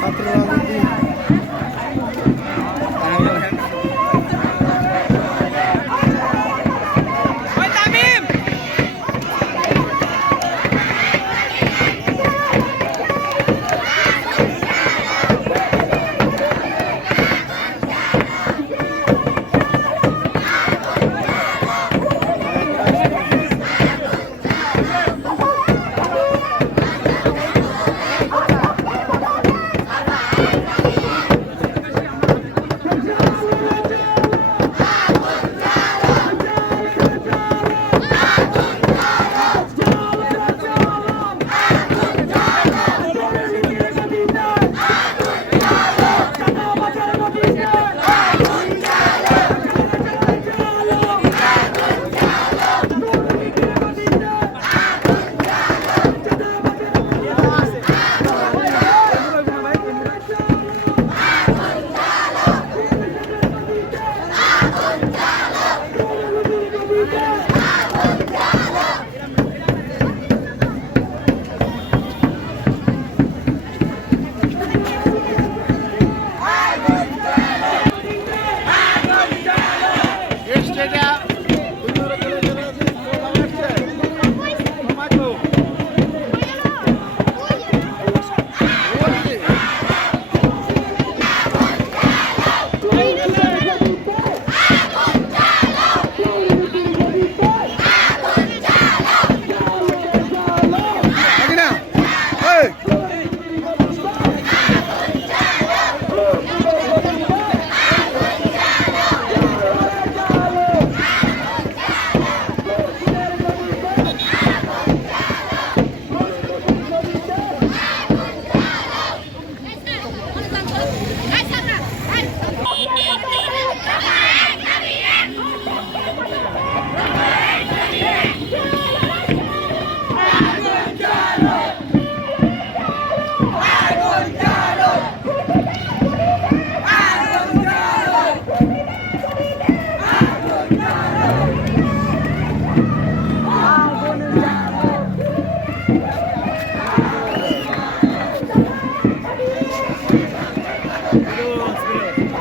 Tá pro lado.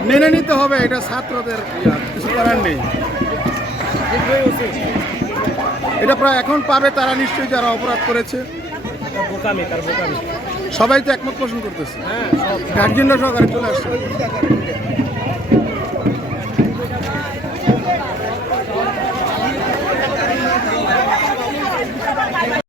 মেনে নিতে হবে এটা ছাত্রদের কিছু করার নেই। এটা প্রায় এখন পাবে তারা নিশ্চয়ই যারা অপরাধ করেছে। সবাই তো একমত পোষণ করতেছে। হ্যাঁ সব। গার্জেনরা সহকারে চলে আসছে।